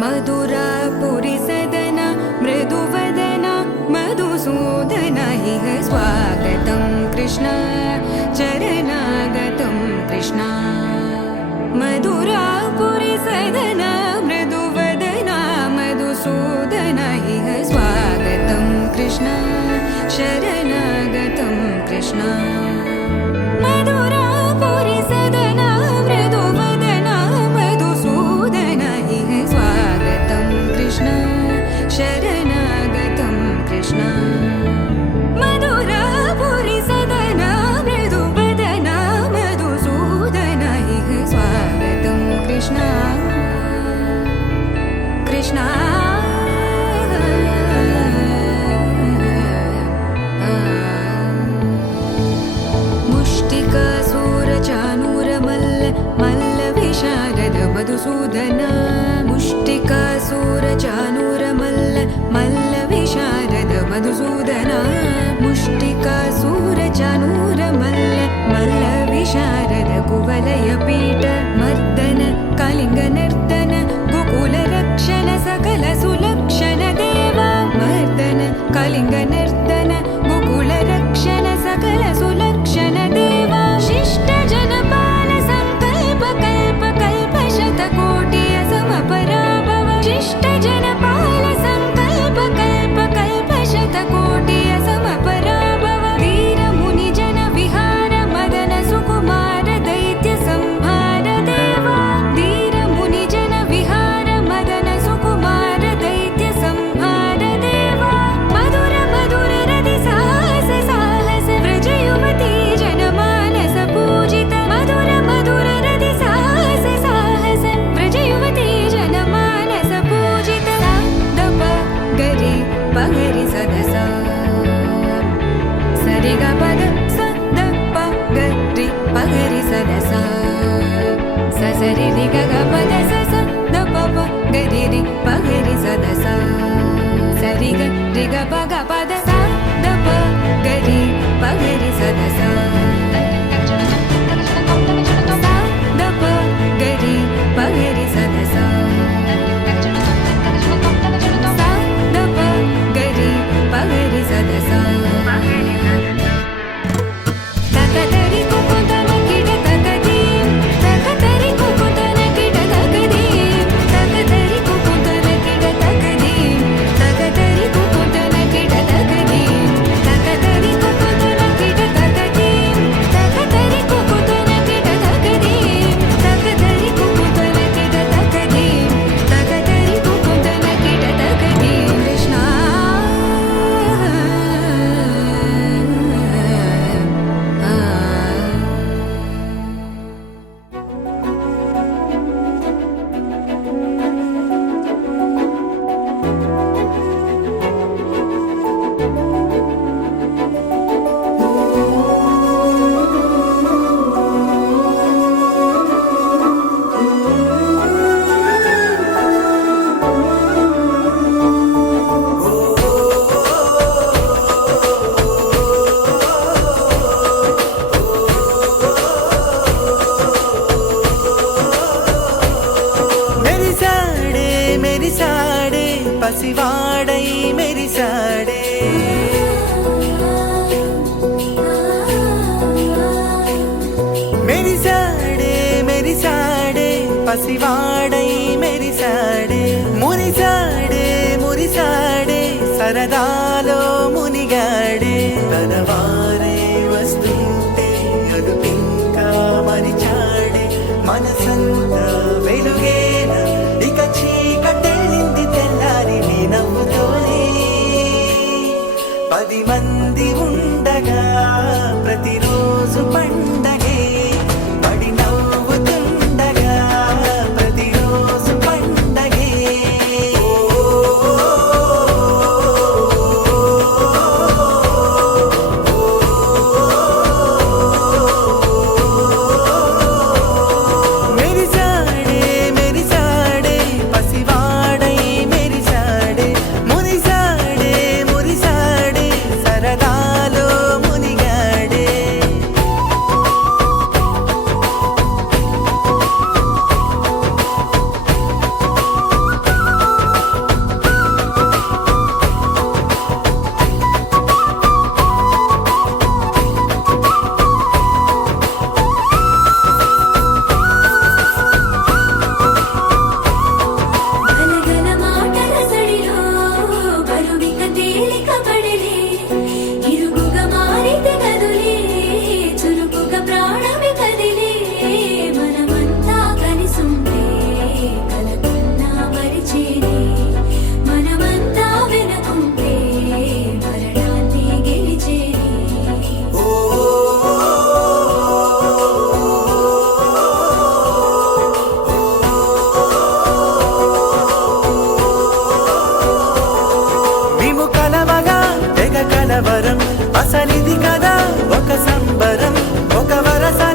मधुरापुरी सदन मृदुवदन मधुसूदन इह स्वागतं कृष्ण चरणागतं कृष्ण मधुरापुरी सदन मृदुवदन मधुसूदन इह स्वागतं कृष्ण शरणागतं कृष्ण मधुरापुरी सदन मृदुवदन मधुसूदन इह स्वागतं कृष्ण शरणागतं कृष्ण मधुरापुरी सदन मृदुवदन मधुसूदन इह स्वागतं कृष्ण कृष्ण मधुसूदन मुष्टिकासूरचानूर मल्ल विशारद मधुसूदन मुष्टिकासूरचानूर मल्ल विशारद कुवलय पीठ मर्दन कलिंग नर्तन गोकुल रक्षण सकल सुलक्षण देवा मर्दन कलिंग नर्तन गोकुल रक्षण सकल सुलक्षण देवा शिष्ट जनपाल संकल्प कल्प कल्प शतकोटिय समपराभव शिष्ट जनपाल संकल्प कल्प कल्प शतकोटिय समपराभव वीर मुनि जन विहार मदन सुकुमार दैत्य संहार देवा वीर मुनि जन विहार मदन सुकुमार दैत्य संहार देवा मधुर मधुर रति साहस साहस व्रज युवती जनमानस पूजित मधुर मधुर रति साहस साहस व्रज युवती जनमानस पूजित दप गरि पगरि सदस सरि ग पद स द प गरि पगरि सदस स सरि रि ग ग पद स स द प प गरि रि पगरि सदस सरि ग रि ग प ग पद स द प गरि पगरि सदस द प गरि पगरि सदस द प गरि पगरि सदस तकतरि कुकुतन किड तकदीं तकतरि कुकुतन किड तकदीं तकतरि कुकुतन किड तकदीं तकतरि कुकुतन किड तकदीं तकतरि कुकुतन किड तकदीं तकतरि कुकुतन किड तकदीं तकतरि कुकुतन किड तकदीं तकतरि कुकुतन किड तकदीं कृष्ण मेरी साड़े पसिवाड़ई मेरी साड़े मेरी साड़े पसिवाड़ई मेरी साड़े मुरी साड़े सरदालो मुनिगाड़े तनवारे वस्तुंटे अदुपिंका मरिचाड़े मनसंता वेलुगेन इक చీకటెళ్ళింది తెల్లారి నీ నవ్వుతోనే 10 మంది ఉండగా ప్రతిరోజు పండగే పడి నవ్వుతుండగా ప్రతిరోజు పండగే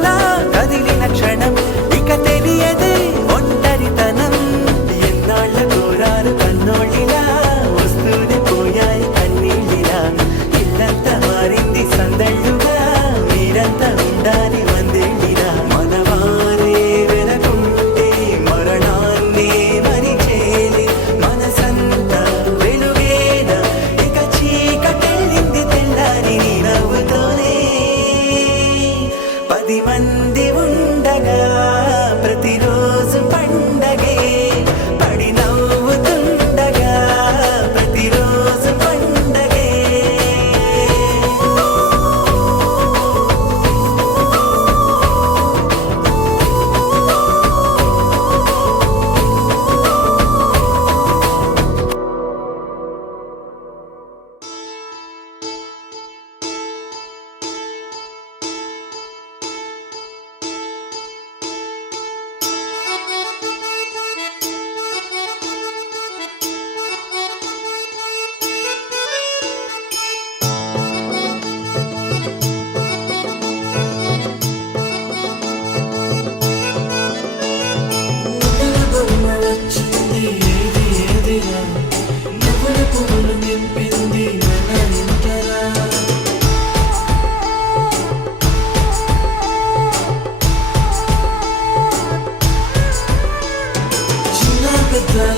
అలా కదిలిన క్షణం ఇక తెలియదే ఒంటరితనం ఎన్నాళ్ళ కోరారు కన్నోళ్ళిలా వస్తూనే పోయాయి కన్నీళ్ళిలా ఇల్లంతా మారింది సందళ్ళుగా మీరంతా ఉండాలి వందేళ్ళిలా మనవారే వెనకుంటే మరణాన్ని మరిచేలి మనసంతా వెలుగేనా ఇక చీకటెళ్ళింది తెల్లారి నీ నవ్వుతోనే 10 మంది ఉండగా ప్రతిరోజు పండగే పడి నవ్వుతుండగా ప్రతిరోజు పండగే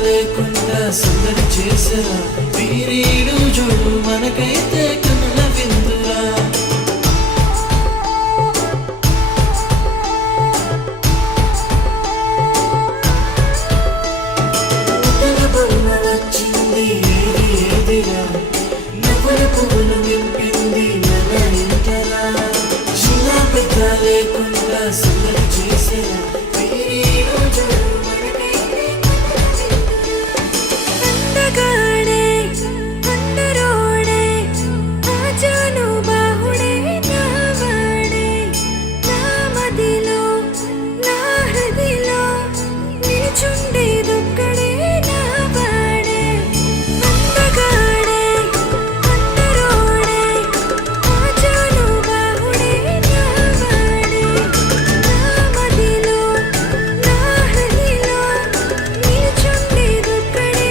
లేకుండా సందడి చేసరా వీరీడు చూడు మనకైతే కనుల విందురా బొమ్మ వచ్చింది ఏదిరా నువ్వుల పువ్వులు నింపింది మన ఇంటరా చిన్న పెద్ద లేకుండా సందడి చేసరా వీరీడు చూడు అందగాడే అందరోడే ఆజాను బాహుడే నావాడే నా మదిలో నా హృదిలో నిలుచుండేదొక్కడే నావాడే అందగాడే అందరోడే ఆజాను బాహుడే నావాడే నా మదిలో నా హృదిలో నిలుచుండేదొక్కడే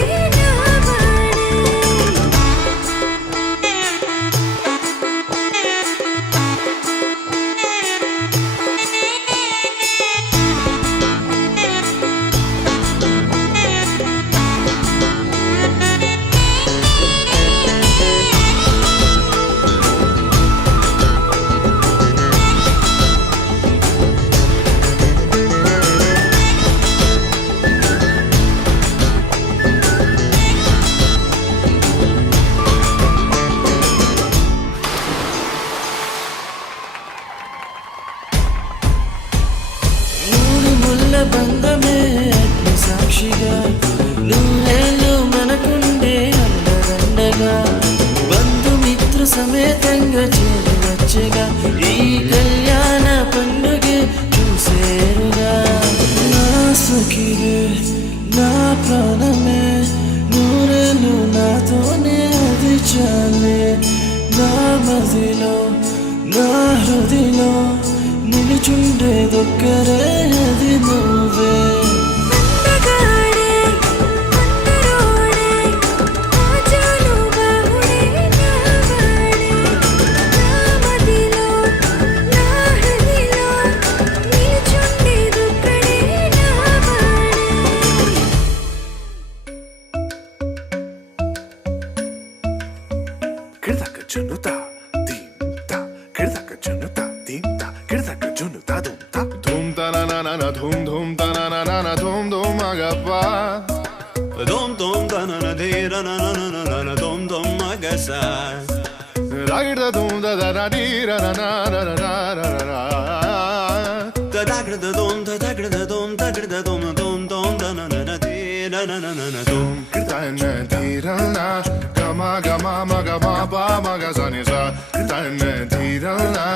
ముళ్ళ బంధమే అగ్ని సాక్షిగా నువ్వేళ్ళు మనకుండే అండదండగా బంధుమిత్ర సమేతంగా చేరవచ్చగా ఈ కళ్యాణ పండుగ చూసేరుగా నా సఖివే నా ప్రాణమే నూరేళ్ళు నాతోనే అది చాలే నా మదిలో నా హృదిలో నిలుచుండేదొక్కరే అది నువ్వే అందగాడే అందరోడే ఆజాను బాహుడే నావాడే నా మదిలో నా హృదిలో నిలుచుండేదొక్కడే నావాడే Kirdaka junuta, dimta, kirdaka junuta, dimta, kirdaka junuta, dumta, dumta na na na na, dum dum ta na na na na, dum dum agapa. Dom dom da na na de ra na na na na na dom dom magasa. Ragda dum da da da di ra na na na na na na na. Da da gra da dom da da gra da dom da gra da dom dom dom da na na na de ra na na na na dom. Kirtana di ra na, gama gama maga ma ba maga sa ni sa. Kirtana di ra na,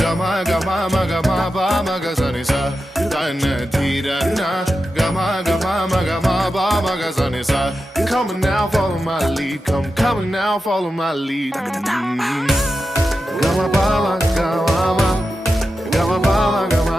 gama gama maga ma ba maga sa ni sa. Kirtana di ra na, gama gama maga ma ba maga sa ni sa. Come on now, follow my lead. Come on now, follow my lead. Gama ba ma, gama ma, gama ba ma, gama.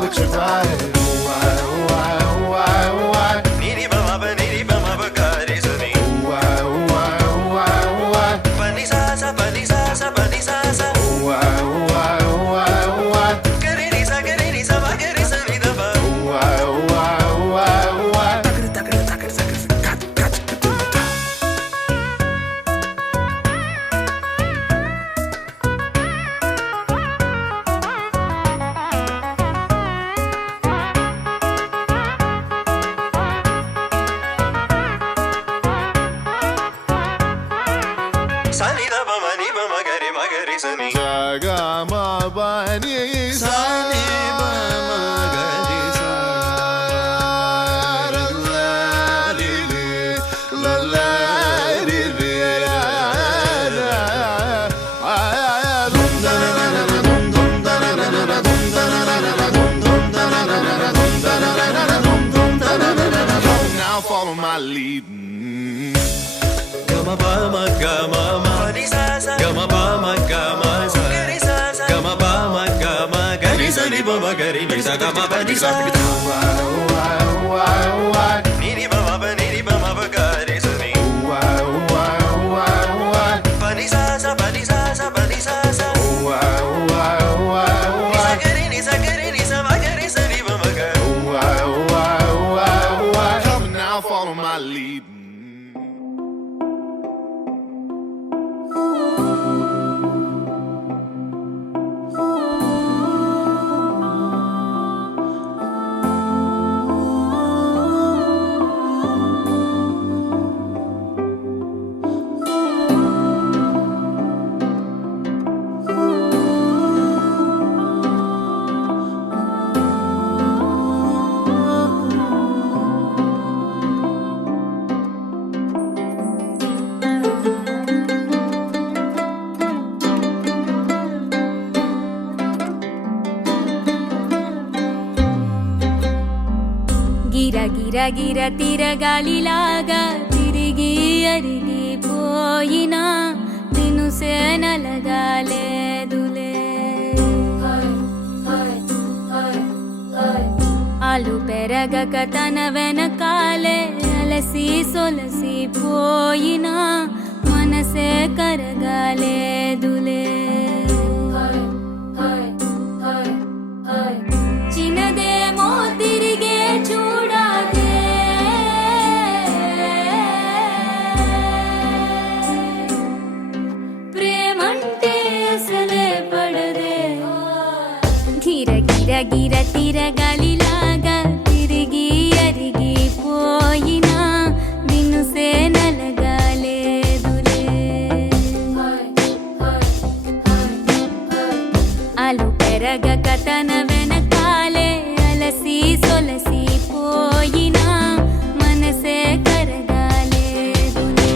with your ride. Oh, why, oh, why, oh, why, oh, why. Niri bama ba niri bama ba gari sani. Oh, why, oh, why, oh, why, oh, why. Pani sa sa pani sa sa pani sa sa. Oh, why, oh, why, oh, why, oh, why. Gari ni sa ba gari sani da ba. Oh, why, oh, why, oh, why, oh, why. Sani da ba mani ba magari sani. Jaga ma ba ni sa. Sani ba magari sa. La la li li, la la li li, la la. Ay, ay, ay, dum da na na na na, dum dum da na na na na, dum da na na na na, dum dum da na na na na, dum da na na na na, dum dum da na na na na, dum. Now follow my lead. Gama ba ma gama ma. Pani sa sa. Gama ba ma gama sa. Gari sa sa. Gama ba ma gama gari sani ba magari ni sa gama ba ni sa. Why, oh, why, oh, why, oh, why. Niri bama ba gari sani. Why, oh, why, oh, why, oh, why. Pani sa sa pani sa sa pani sa sa. Why, oh, why, oh, why, oh, why. Ni sa magari sani ba magari. Why, oh, why, oh, why, oh, why. Come now, follow my lead. గిర తిరగాలిలాగా తిరిగి అరిగిపోయినా తినుసే నలగాలేదులే ఆలు పెరగక తన వెనకాలే అలసి సొలసి పోయినా మనసే కరగాలేదులే చిన్నదేమో తిరిగే చూడాలే ప్రేమంటే అసలే పడదే గిర గిర గిర తిరగాలిలాగా తిరిగి అరిగిపోయినా దినుసే నలగాలేదులే ఆలు పెరగక తన వెనకాలే అలసి సొలసి పోయినా మనసే కరగాలేదులే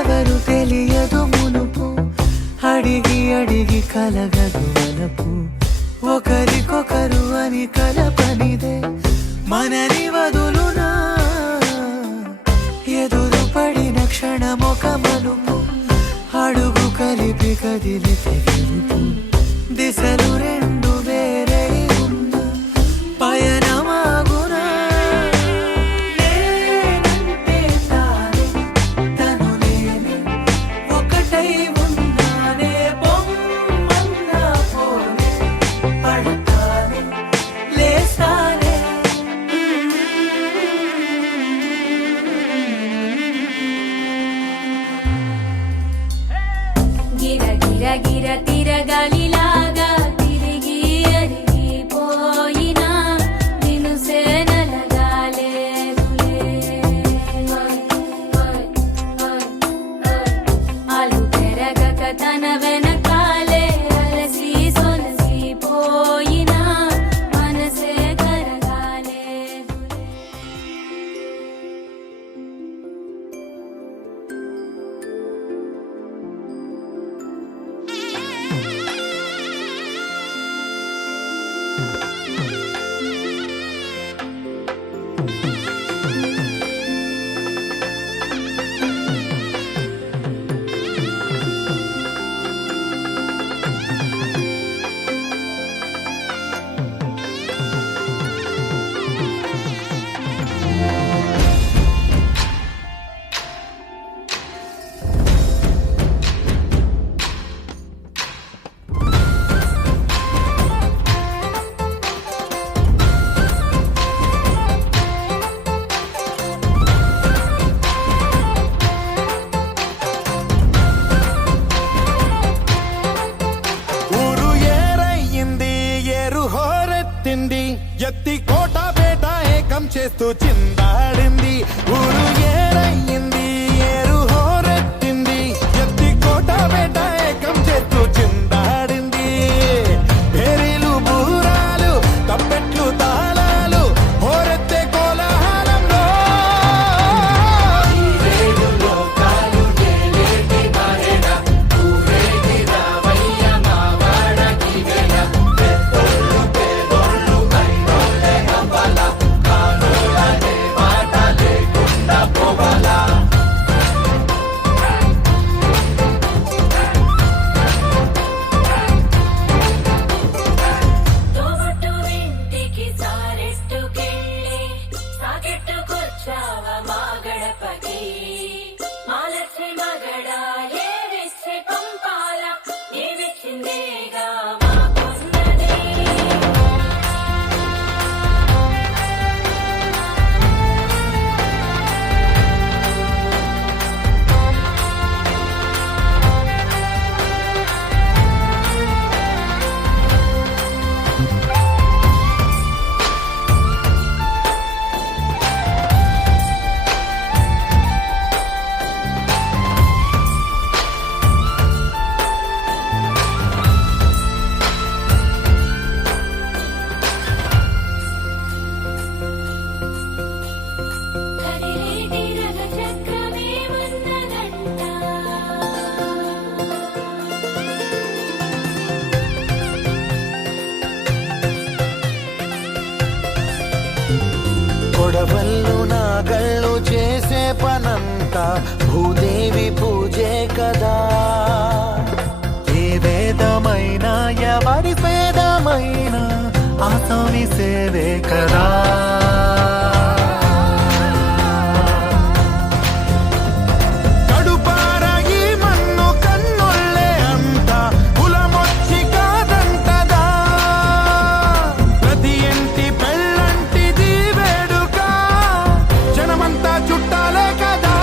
ఎవరు తెలియదు మునుపు, అడిగి అడిగి కలగదు వలపు, ఒకరికొకరు అని కలపనిదే మనని వదులునా, ఎదురు పడిన క్షణమొక మలుపు, అడుగు కలిపి కదిలితే గెలుపు, దిశలు రెండు వేరే ఉన్న పయనమాగునా. నేనంటే తానే, తను నేనే, ఒకటై ఉన్నానే, బొమ్మన్నా పోనే, పడతానే, లేస్తానే. గిర గిర గిర తిరగాలిలాగా తిరిగి అరిగిపోయినా నిన్ను సేనలగాలేదులే. అలు పెరగక తన వెనకాలే అలసి సొలసిపోయినా మనసే కరగాలేదులే. ఊరు ఏరయ్యింది, ఏరు హోరెత్తింది, ఎత్తి కోట బేట ఏకం చేస్తూ చిందాడింది. ఊరు ఏరయ్యింది, ఏరు హోరెత్తింది, ఎత్తి కోట బేట ఏకం చేస్తూ చిందాడింది. పేరీలు బూరాలు తప్పెట్లు తాళాలు హోరెత్తే కోలాహలంలో తోబట్టు ఇంటికి సారెట్టుకెళ్ళి సాకెట్టుకొచ్చావ మా గడపకి. మాలచ్చి మగడా ఏవిచ్చి పంపాల నీవిచ్చిందేగా మాకున్నది. కదిలేటి రథ చక్రమేమన్నదంట. కొడవళ్ళు నాగళ్ళు చేసే పనంతా భూదేవి పూజే కదా. ఏ వేదమైనా ఎవరి పేదమైనా ఆసాని సేవే కదా. కడుపార ఈ మన్ను కన్నుల్లే అంట కులమొచ్చి కాదంటదా. ప్రతి ఇంటి పెళ్ళంటిది వేడుక, జనమంతా చుట్టాలే కదా.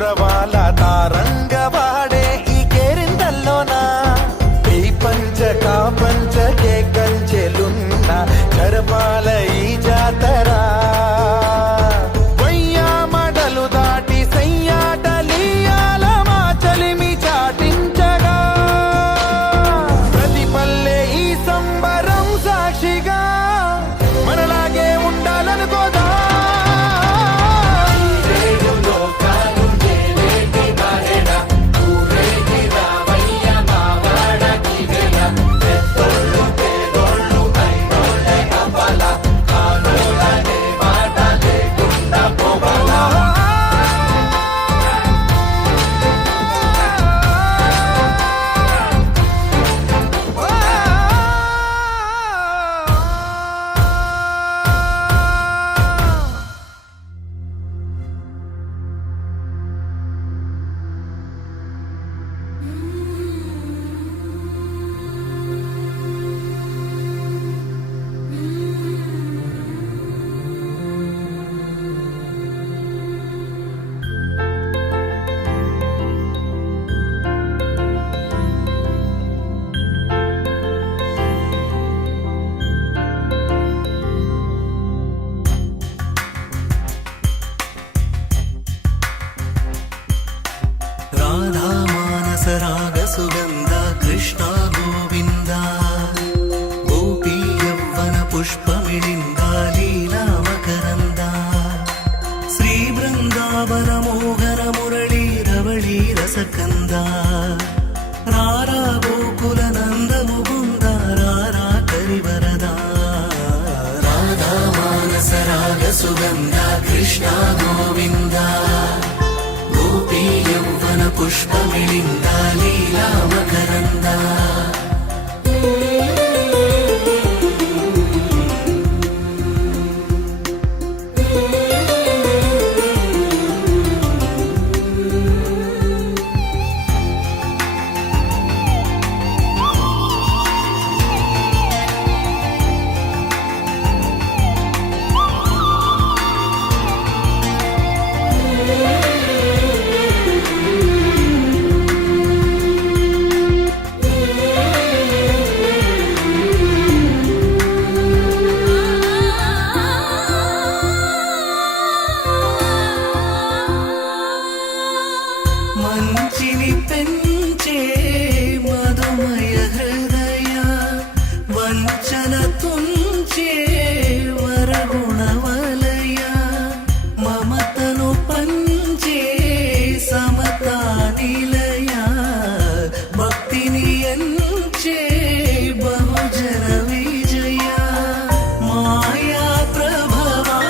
కురవాల తారంగవాడే ఈ కేరింతల్లోనా ఈ పంచకా పంచకే కంచెలున్న జరపాల ఈ జాతరా వయ్యామడలు దాటి సయ్యాటలీయాల మా చలిమి చాటించగా ప్రతి పల్లె ఈ సంబరం సాక్షిగా మనలాగే ఉండాలనుకోదా రాధా మానస రాగ సుగంధ కృష్ణ గోవింద గోపీ యవ్వన పుష్పమిళింద లీలా మకరంద శ్రీ బృందావన మోహన మురళీ రవళీ రసకంద రారా గోకుల నంద ముకుంద రారా కరివరద రాధా మానస రాగ సుగంధ కృష్ణ గోవింద గోపీ యవ్వన పుష్పమిళింద లీలా మకరంద మంచిని పెంచే మధుమయ హృదయ వంచన తుంచే వరగుణ వలయ మమతను పంచే సమతా నిలయ భక్తిని ఎంచే బహుజన విజయ మాయా ప్రభవా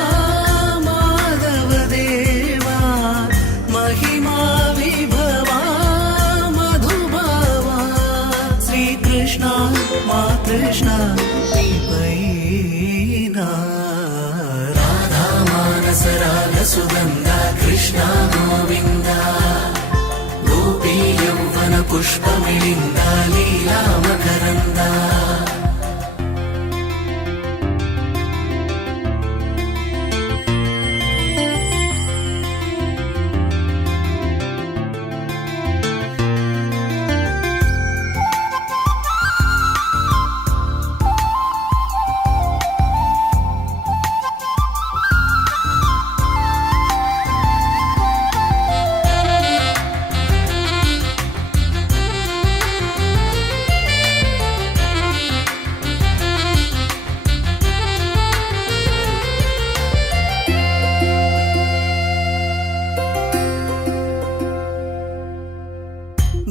మాధవ దేవా మహిమా విభవా మధుభావా శ్రీకృష్ణ మా కృష్ణ నీపైన రాధా మానస రాగ సుగంధ కృష్ణ గోవింద గోపీ యవ్వన పుష్పమిళింద లీలా మకరంద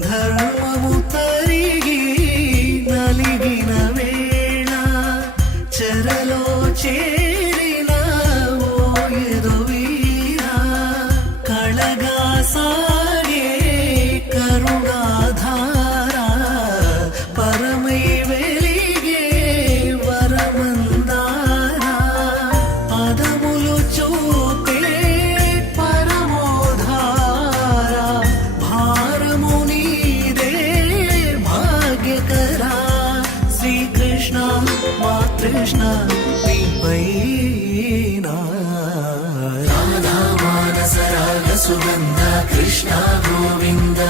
ధర్మము తరిగి నలిగిన వేళ చెరలో చేరిన ఓయదు వీరా కళగా సాగే కరుణాధార పరమై వెలిగే వరమందార పదములు చూపే పరమోధార భారము నీదే భాగ్యకరా శ్రీకృష్ణ మా కృష్ణ నీపైన రాధా మానస రాగ సుగంధ కృష్ణ కృష్ణ గోవింద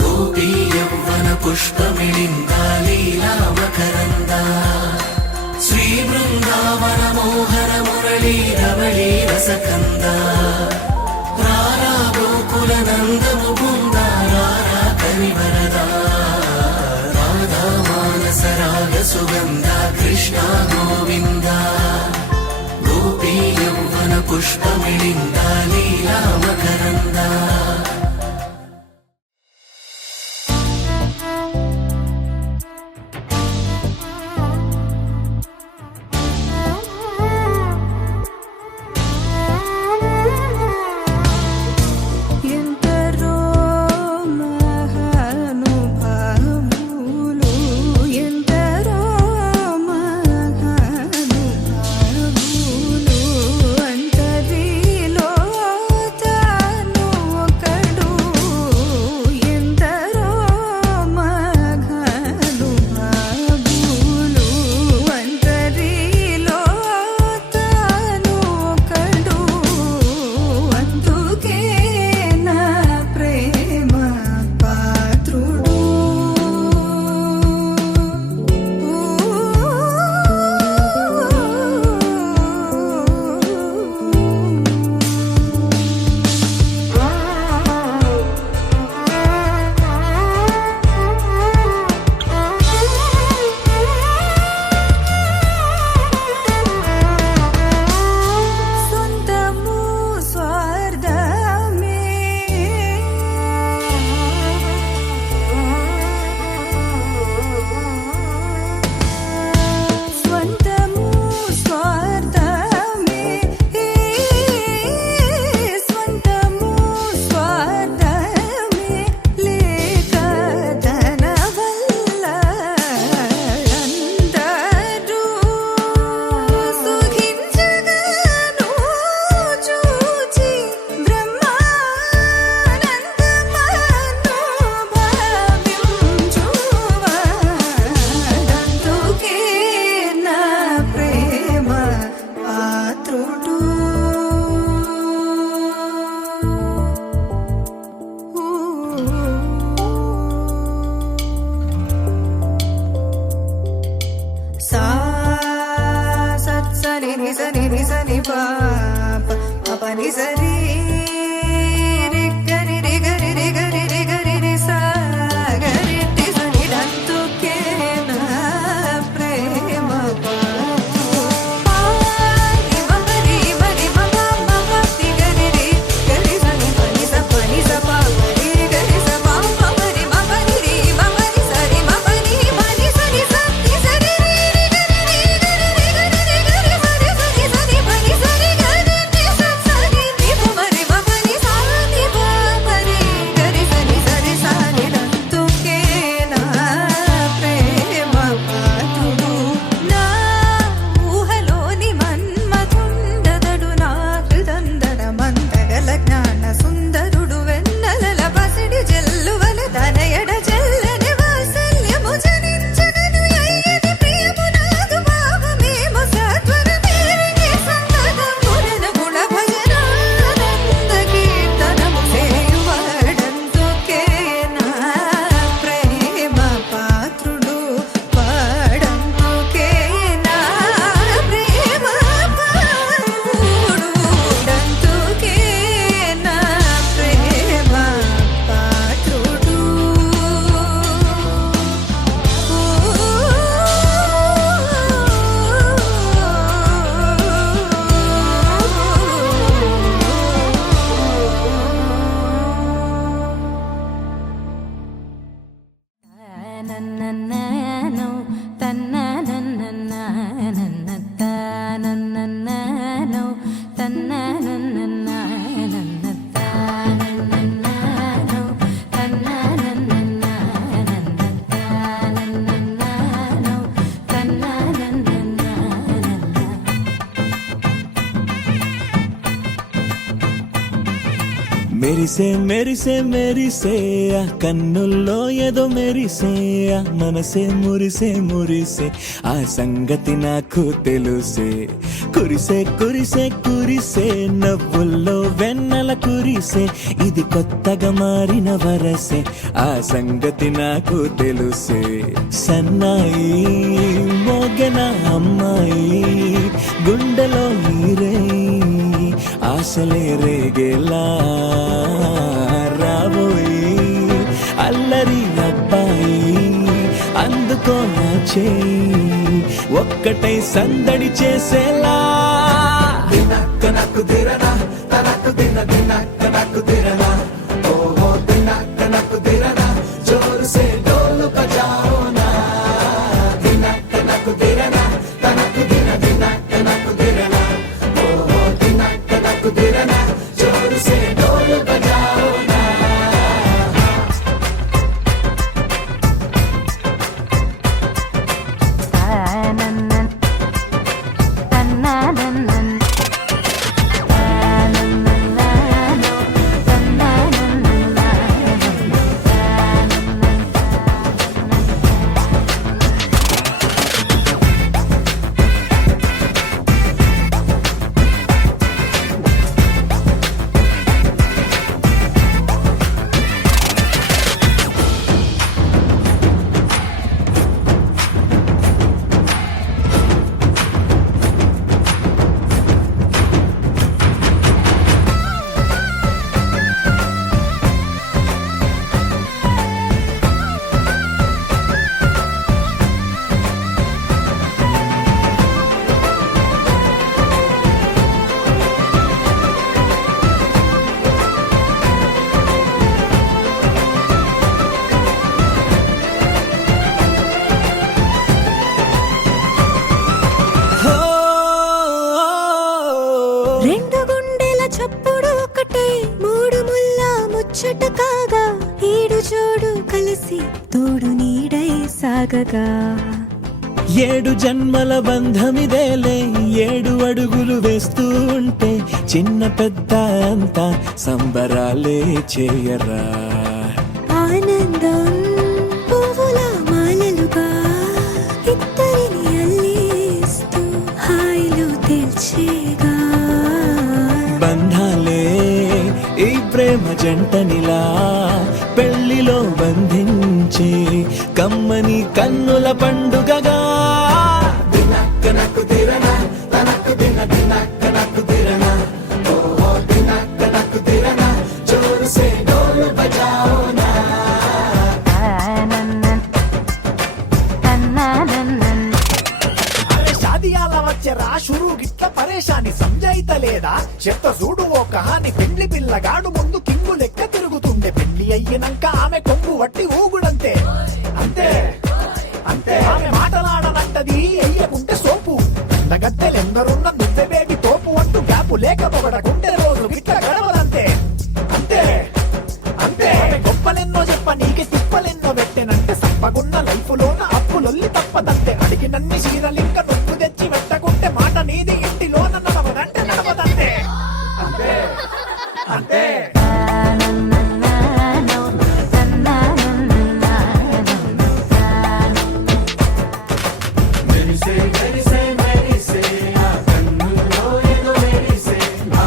గోపీ యౌవన పుష్పమిళింద లీలా మకరంద శ్రీ బృందావన మోహర మురళీ రవళీ రసకంద రారా గోకుల నందము బృంద రారా కరివరదా రాధా మానస రాగ సుగంధ కృష్ణ గోవింద గోపీ యౌవన పుష్పమిళింద లీలా మకరంద ఎందరో మహానుభావులు ఎందరో మహానుభావులు అంతరిలో తాను ఒకడు ఎందరో మహానుభావులు అంతరిలో తాను ఒకడు అందుకే నా ప్రేమ పాత్రుడు సొంతము స్వార్థమే స్వంతము స్వార్థమే స్వంతము స్వార్థమే లేక ధన వల్ల అందరూ సుఖించగను చూచి బ్రహ్మానందమనుభవించువాడందుకే నా ప్రేమ పాత్రుడు సా సత్సని నిసని నిసని పాప పపని సరి రిగరి రిగరి రిగరి రిగరి రిసా గరి టిసని దంతుకే నా ప్రేమ పాత్రుడు పారి మగరి మగరి మగ మగ తిగరి రి గరి సని పని స పాపరి గరి స పాప మరి మగరి రి మగరి సరి మగరి మని సరి సత్తి సరి రి గరి రి గరి రి గరి రి గరి సరి సరి సరి పని సరి గరి రి స సరి రి మెరిసే మెరిసే మెరిసే ఆ కన్నుల్లో ఏదో మెరిసే ఆ మనసే మురిసే మురిసే ఆ సంగతి నాకు తెలుసే కురిసే కురిసే కురిసే నవ్వుల్లో వెన్నెల కురిసే ఇది కొత్తగా మారిన వరసే ఆ సంగతి నాకు తెలుసే సన్నాయి మోగెన అమ్మాయి గుండెలో ఈరే ఆశలే రేగేలా రాబోయి అల్లరి అబ్బాయి అందుకో నా చేయి ఒక్కటై సందడి చేసేలా దినక్క నాకు దిరనా తనకు దిన దినక్క నాకు దిరనా ఓహో దినక్క నాకు దిరనా జోరు సే డోలు బజాओ నా దినక్క నాకు దిరనా తనకు దిన దినక్క నాకు దిరనా ఓహో దినక్క నాకు దిరనా జోరు సే డోలు బజాओ నా రెండు గుండెల చప్పుడు ఒకటే మూడు ముల్ల ముచ్చట కాగా ఏడు జోడు కలిసి తోడు నీడై సాగగా ఏడు జన్మల బంధమిదేలే ఏడు అడుగులు వేస్తూ ఉంటే చిన్న పెద్ద అంతా సంబరాలే చేయరా ఆనందం పువ్వుల మాలలుగా ఇద్దరిని అల్లేస్తూ హాయిలో తేల్చేగా బంధాలే ఈ ప్రేమ జంటనిలా పెళ్లిలో బంధించే కమ్మని కన్నుల పండుగగా దినక్క నాకు దిరనా తనకు దిన దినక్క నాకు దిరనా ఓహో దినక్క నాకు దిరనా జోరు సే డోలు బజాओ నా అరే షాదియాల వచ్చెరా షురు గిట్ల పరేషాని సంజాయితలేదా చెత్త చూడు ఓ కహాని పెండ్లి పిల్లగాడు ముందు కింగు లెక్క తిరుగుతుండే పెళ్లి అయ్యినంక ఆమె కొంగు వట్టి ఊగుడంతే అంతే అంతే ఆమె మాటలాడనంటది ఎయ్యకుంటే సోపు నగత్తెలెందరున్న నువ్వే బేబీ తోపు అంటూ గ్యాపు లేక పొగడకుంటే రోజు గిట్ల గడవదంతే అంతే అంతే ఆమె గొప్పలెన్నో చెప్ప నీకే తిప్పలెన్నో పెట్టెనంటే సప్పగున్న లైఫ్ లోన అప్పులొల్లి తప్పదంతే అడిగినన్ని చీరలింక నువ్వు తెచ్చి పెట్టకుంటే మాట నీది ఇంటిలోన నడవదంటే నడవదంతే అంతే అంతే మెరిసే మెరిసే మెరిసే ఆ కన్నుల్లో ఏదో మెరిసే ఆ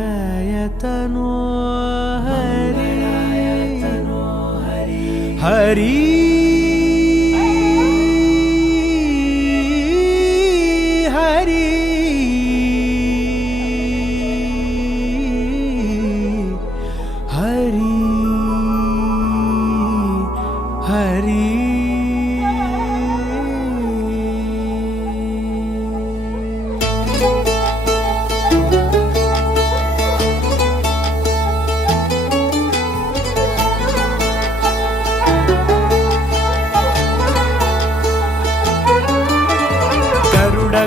మంగళాయతనో హరి హరి హరి హరి హరి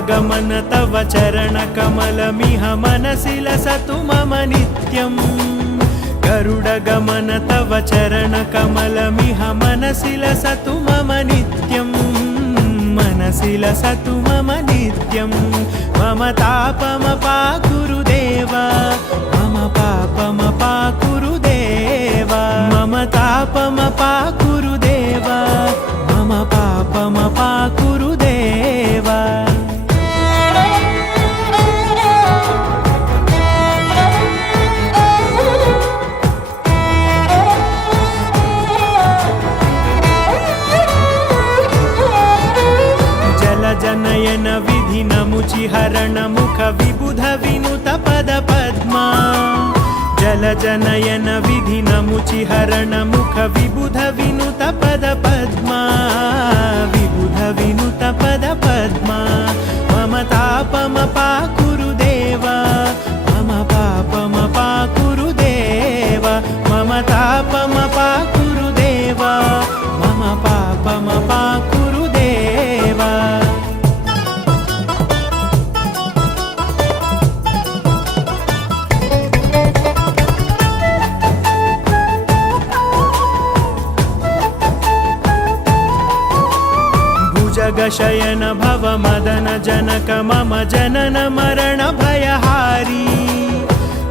गमन तव चरण कमलमिह मनसि लसतु मम नित्यम् गरुडगमन तव चरण कमलमिह मनसि लसतु मम नित्यम् मनसि लसतु मम नित्यम् मम तापमपाकुरु देव मम पापमपाकुरु देव मम तापमपाकुरु देव मम पापमपाकुरु देव जनयन विधि नमुचि हरण मुख विबुध विनुत पद पद्मा जल जनयन विधि नमुचि हरण मुख विबुध विनुत पद पद्मा विबुध विनुत पद पद्मा मम तापमपाकुरु देव मम पापमपाकुरु देव मम तापमपाकुरु देव मम पापमपाकुरु देव जगशयन भव मदन जनक मम जनन मरण भयहारी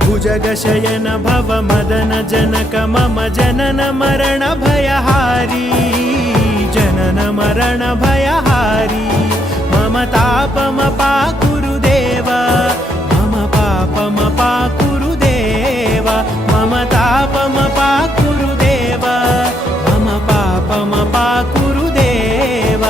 भुजगशयन भव मदन जनक मम जनन मरण भयहारी जनन मरण भयहारी मम तापमपाकुरु देव मम पापमपाकुरु देव मम तापमपाकुरु देव मम पापमपाकुरु देव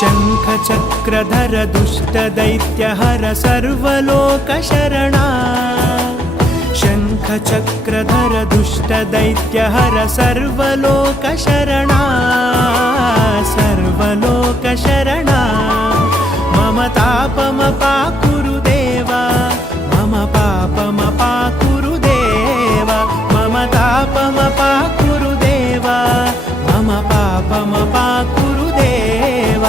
शङ्खचक्रधर दुष्टदैत्यहर सर्वलोकशरणा शङ्खचक्रधर दुष्टदैत्यहर सर्वलोकशरणा सर्वलोकशरणा मम तापमपाकुरु देव मम पापमपाकुरु देव मम तापमपाकुरु देव मम पापमपाकुरु देव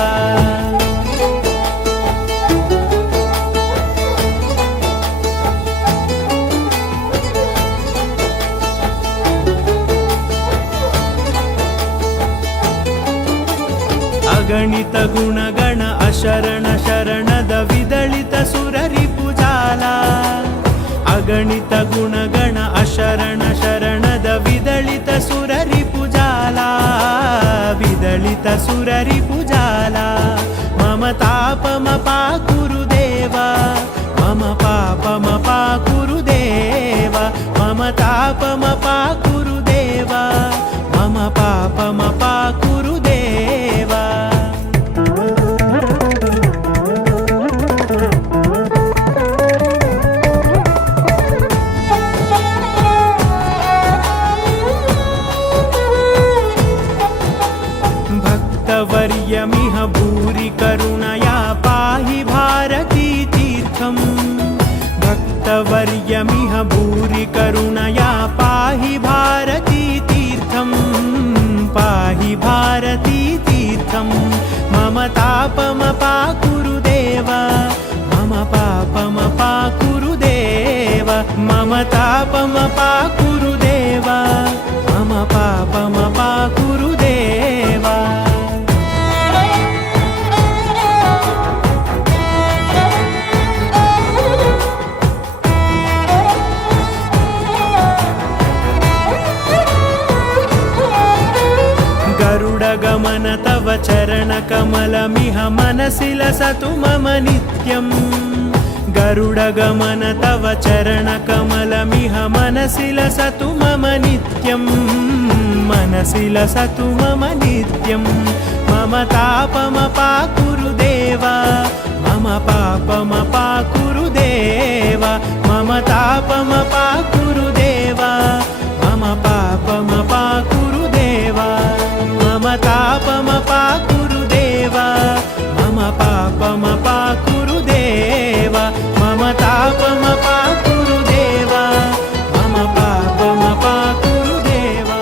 अगणित गुणगण अशरण शरणद विदलित सुररिपुजाला अगणित गुणगण अशरण शरणद विदलित सुररिपुजाला विदलित सुररिपुजाला मम तापमपाकुरु देव मम पापमपाकुरु देव मम तापमपाकुरु देव मम पापमपाकुरु देव भक्तवर्यमिह भूरि करुणया पाहि भारती तीर्थम् भक्तवर्यमिह भूरि करुणया पाहि भारती तीर्थम् पाहि भारती तीर्थम् मम तापमपाकुरु देव मम पापमपाकुरु देव मम तापमपाकुरु देव मम पापमपाकुरु देव गरुडगमन तव चरणकमलमिह मनसि लसतु मम नित्यम् गरुडगमन तव चरणकमलमिह मनसि लसतु मम नित्यम् मनसि लसतु मम नित्यम् मम तापमपाकुरु देवा मम पापमपाकुरु देवा मम तापमपाकुरु देवा मम पापमपाकुरु देवा मम तापमपाकुरु देवा मम पापमपाकुरु देवा मम तापमपाकुरु देवा मम पापमपाकुरु देवा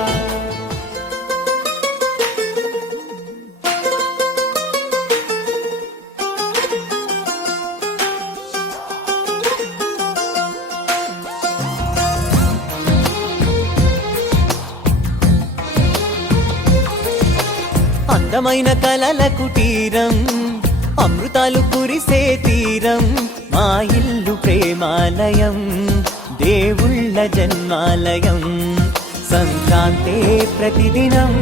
అందమైన కలల కుటీరం అమృతాలు కురిసే తీరం మా ఇల్లు ప్రేమాలయం దేవుళ్ళ జన్మాలయం సంక్రాంతే ప్రతిదినం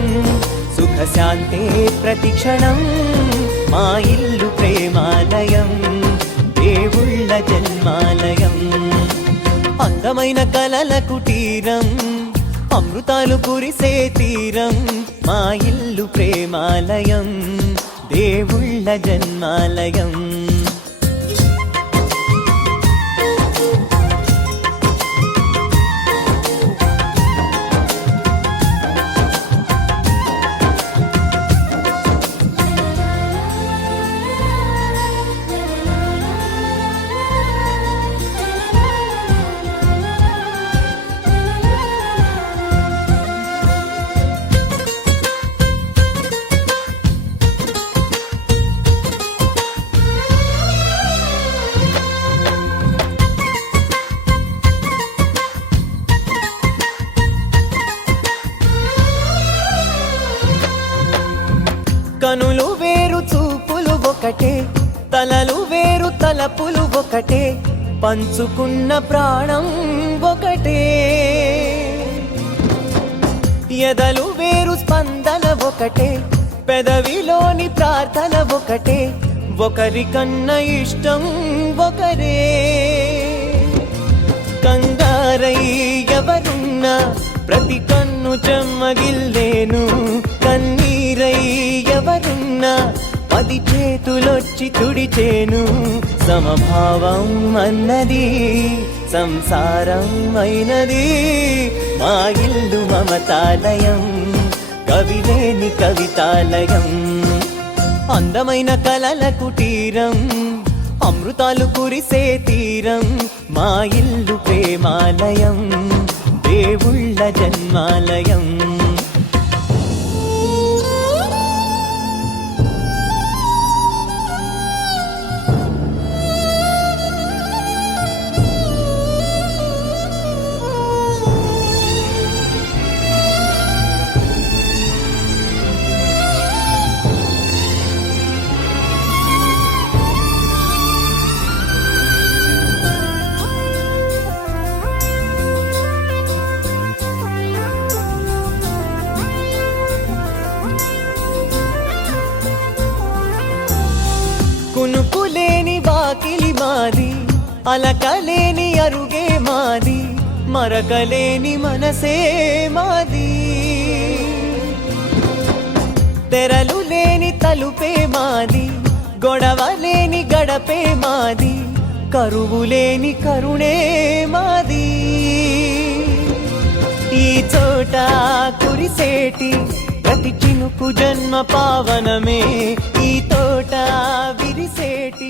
సుఖశాంతే ప్రతిక్షణం మా ఇల్లు ప్రేమాలయం దేవుళ్ళ జన్మాలయం అందమైన కలల కుటీరం అమృతాలు కురిసే తీరం మా ఇల్లు ప్రేమాలయం దేవుళ్ళ జన్మాలయం కనులు వేరు చూపులు ఒకటే తలలు వేరు తలపులు ఒకటే పంచుకున్న ప్రాణం ఒకటే ఎదలు వేరు స్పందన ఒకటే పెదవిలోని ప్రార్థన ఒకటే ఒకరికన్నా ఇష్టం ఒకరే కంగారై ఎవరున్నా ప్రతి కన్ను చెమ్మగిల్లేను కన్నీరై ఎవరున్నా 10 చేతులొచ్చి తుడిచేను సమభావం అన్నది సంసారం అయినది మా ఇల్లు మమతాలయం కవిలేని కవితాలయం అందమైన కలల కుటీరం అమృతాలు కురిసే తీరం మా ఇల్లు ప్రేమాలయం దేవుళ్ళ జన్మాలయం కునుకులేని వాకిలి మాది అలకలేని అరుగే మాది మరకలేని మనసే మాది తెరలు లేని తలుపే మాది గొడవ లేని గడపే మాది కరువు లేని కరుణే మాది ఈ చోట కురిసేటి ప్రతి చినుకు జన్మ పావనమే ఈ తోట విరిసేటి